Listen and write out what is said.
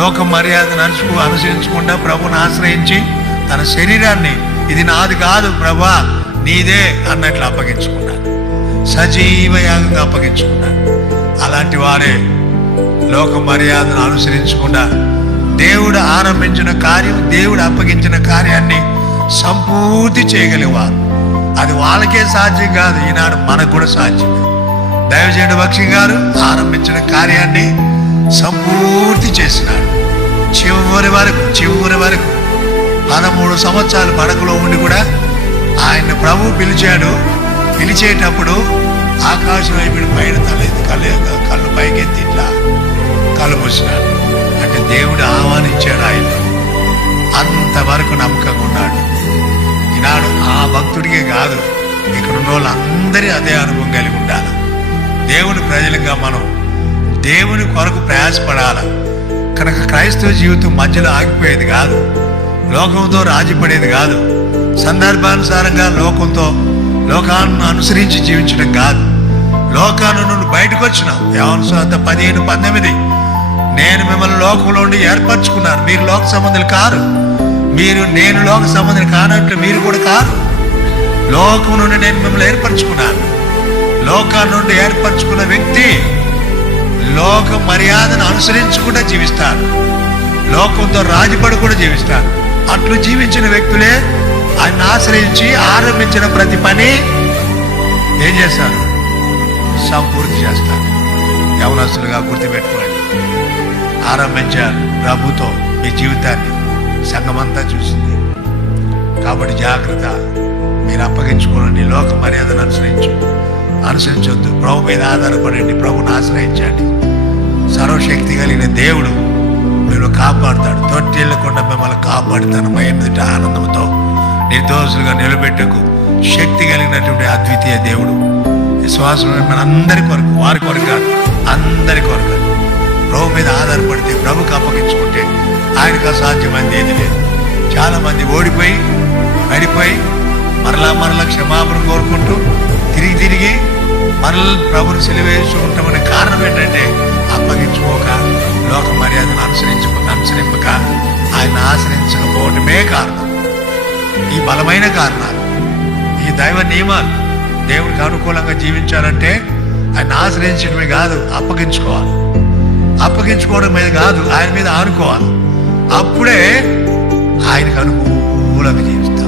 లోక మర్యాదను అనుసరించకుండా ప్రభుని ఆశ్రయించి తన శరీరాన్ని ఇది నాది కాదు ప్రభా నీదే అన్నట్లు అప్పగించుకున్నాడు. సజీవ యాగంగా అప్పగించుకున్నాడు. అలాంటి వారే లోక మర్యాదను అనుసరించకుండా దేవుడు ఆరంభించిన కార్యం, దేవుడు అప్పగించిన కార్యాన్ని సంపూర్తి చేయగలిగేవారు. అది వాళ్ళకే సాధ్యం కాదు, ఈనాడు మనకు కూడా సాధ్యం. దైవజనుడు భక్తి గారు ఆరంభించిన కార్యాన్ని సంపూర్తి చేసినాడు. చివరి వరకు 13 సంవత్సరాలు పడకలో ఉండి కూడా ఆయన ప్రభు పిలిచాడు. పిలిచేటప్పుడు ఆకాశం వైపు పైన తలెత్తి కళ్ళు పైకెత్తి ఇట్లా కళ్ళు మూసినాడు. అంటే దేవుడు ఆహ్వానించాడు ఆయన. అంతవరకు నమ్మకంగా ఉన్నాడు. ఈనాడు ఆ భక్తుడికే కాదు, ఇక్కడ ఉన్న వాళ్ళందరి అదే అనుభవం కలిగి ఉండాలి. దేవుని ప్రజలుగా మనం దేవుని కొరకు ప్రయాసపడాలి. కనుక క్రైస్తవ జీవితం మధ్యలో ఆగిపోయేది కాదు, లోకంతో రాజీపడేది కాదు, సందర్భానుసారంగా లోకాన్ని అనుసరించి జీవించడం కాదు. లోకాన్ని నుండి బయటకు వచ్చినావు. యోహాను సువార్త 15:19 నేను మిమ్మల్ని లోకంలో ఉండి ఏర్పరచుకున్నాను, మీరు లోక సంబంధులు కారు. నేను లోక సంబంధులు కానట్లు మీరు కూడా కారు. లోకం నుండి నేను మిమ్మల్ని ఏర్పరచుకున్నాను. లోకాన్ని నుండి ఏర్పరచుకున్న వ్యక్తి లోక మర్యాదను అనుసరించకుండా జీవిస్తాడు, లోకంతో రాజీపడి కూడా జీవిస్తాడు. అట్లు జీవించిన వ్యక్తులే ఆయన ఆశ్రయించి ఆరంభించిన ప్రతి పని ఏం చేస్తారు? సంపూర్తి చేస్తారు. యవనస్తులుగా గుర్తుపెట్టుకోండి, ఆరంభించారు ప్రభుతో మీ జీవితాన్ని, సంఘమంతా చూసింది. కాబట్టి జాగ్రత్త, మీరు అప్పగించుకోనండి. లోక మర్యాదను అనుసరించొద్దు. ప్రభు మీద ఆధారపడండి, ప్రభుని ఆశ్రయించండి. సర్వశక్తి కలిగిన దేవుడు మిమ్మల్ని కాపాడుతాడు. తొట్టెళ్ళకుండా మిమ్మల్ని కాపాడుతాను. ఎదుట ఆనందంతో నిర్దోషులుగా నిలబెట్టకు శక్తి కలిగినటువంటి అద్వితీయ దేవుడు. విశ్వాసం మనందరి కొరకు, వారి కొరకు కాదు, అందరి కొరకు. ప్రభు మీద ఆధారపడితే, ప్రభుకి అప్పగించుకుంటే ఆయనకు అసాధ్యమైంది ఏది లేదు. చాలా మంది ఓడిపోయి పడిపోయి మరలా క్షమాపణ కోరుకుంటూ తిరిగి మరల ప్రభుని సిలువేసుకుంటామనే కారణం ఏంటంటే అప్పగించుకోక, లోక మర్యాదను అనుసరింపక ఆయన ఆశ్రయించకపోవటమే కారణం. ఈ బలమైన కారణాలు, ఈ దైవ నియమాలు దేవుడికి అనుకూలంగా జీవించాలంటే ఆయన ఆశ్రయించడమే కాదు, అప్పగించుకోవడం మీద కాదు, ఆయన మీద ఆనుకోవాలి. అప్పుడే ఆయనకు అనుకూలంగా జీవిస్తాం.